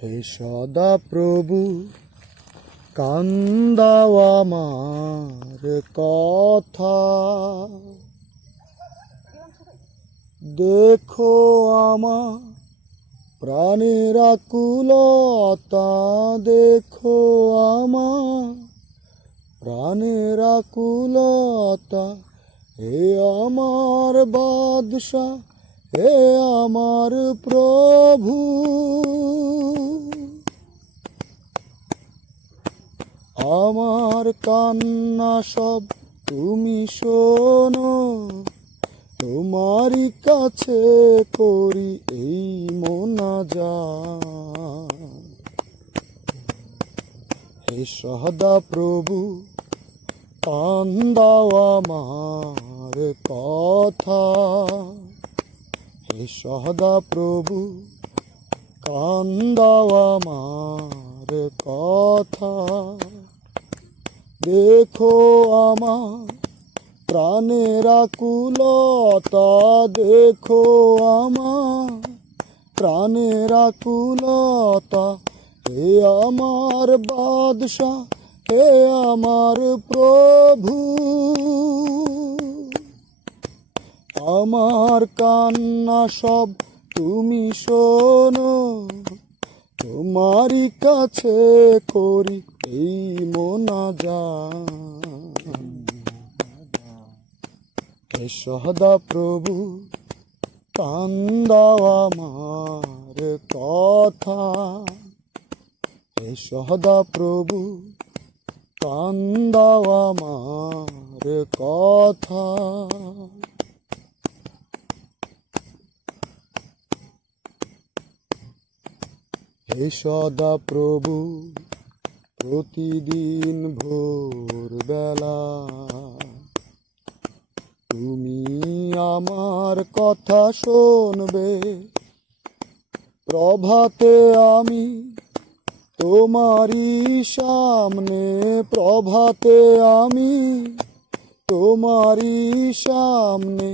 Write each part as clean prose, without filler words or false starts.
হে সদা প্রভু কান্দাও আমার কথা, দেখো আমার প্রাণের আকুলতা, দেখো আমার প্রাণের আকুলতা। হে আমার বাদশা, হে আমার প্রভু, আমার কান্না সব তুমি শোনো, তোমারই কাছে করি এই মোনাজাত। হে সদা প্রভু কান্দাও আমার কথা, হে সদা প্রভু কান্দাও আমার কথা। দেখো আমার প্রাণের আকুলতা, দেখো আমার প্রাণের আকুলতা। হে আমার বাদশা, হে আমার প্রভু, আমার কান্না সব তুমি শোনো, তোমারই কাছে করি এই মোনাজাত। হে সদা প্রভু কান্দাও আমার কথা, হে সদা প্রভু কান্দাও আমার কথা। হে সদা প্রভু প্রতিদিন ভোরবেলা তুমি আমার কথা শুনবে, প্রভাতে আমি তোমারই সামনে, প্রভাতে আমি তোমারই সামনে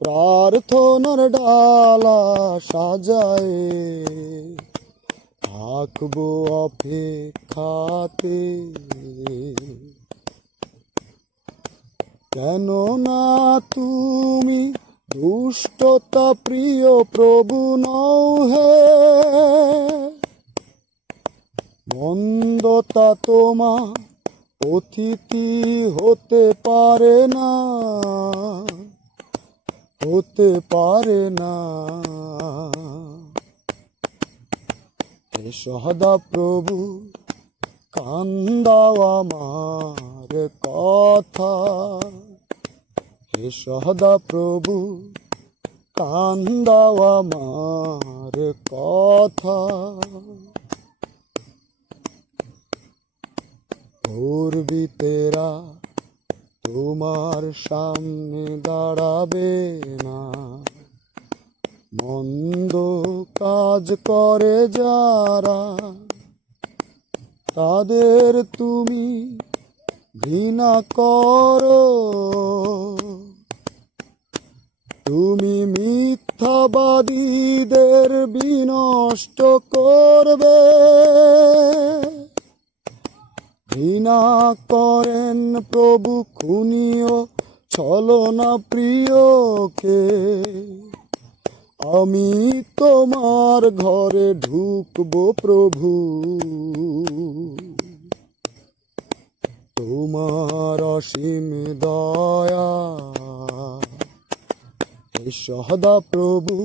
প্রার্থনার ডালা সাজায়ে থাকবো অপেক্ষাতে। কেননা তুমি দুষ্টতা প্রিয় প্রভু নও হে, মন্দতা তোমার অতিথি হতে পারে না, হতে পারে না। হে সদা প্রভু কান্দাও আমার কথা, হে সদা প্রভু কান্দাও আমার কথা। পূর্বিতেরা তোমার সামনে দাঁড়াবে না, মন্দ কাজ করে যারা তাদের তুমি ঘৃণা করো, তুমি মিথ্যাবাদীদের বিনষ্ট করবে। ঘৃণা করেন প্রভু খুনিও ছলনা প্রিয়কে, আমি তোমার ঘরে ঢুকবো প্রভু, তোমার অসীম দয়া। হে সদা প্রভু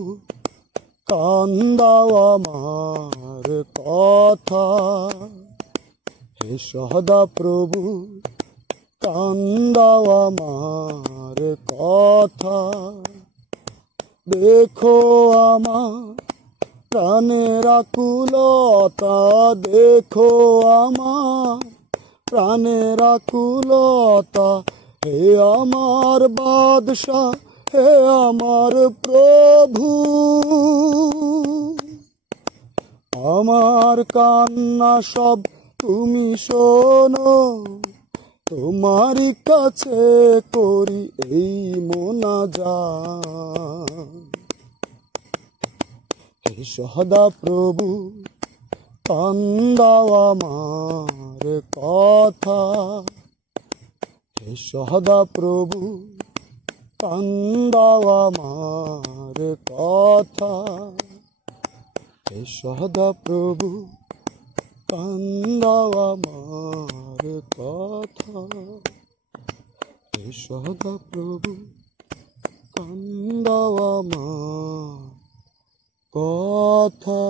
কান্দাও আমার কথা, হে সদা প্রভু কান্দাও আমার কথা। দেখো আমার প্রাণের আকুলতা, দেখো আমার প্রাণের আকুলতা। হে আমার বাদশা, হে আমার প্রভু, আমার কান্না সব তুমি শোনো, তোমারই কাছে করি এই মোনাজাত। সদা প্রভু কান্দাও আমার কথা, হে সদা প্রভু কান্দাও আমার কথা, হে সদা প্রভু কান্দাও আমার কথা, হে সদা প্রভু কান্দাও আমার কথা।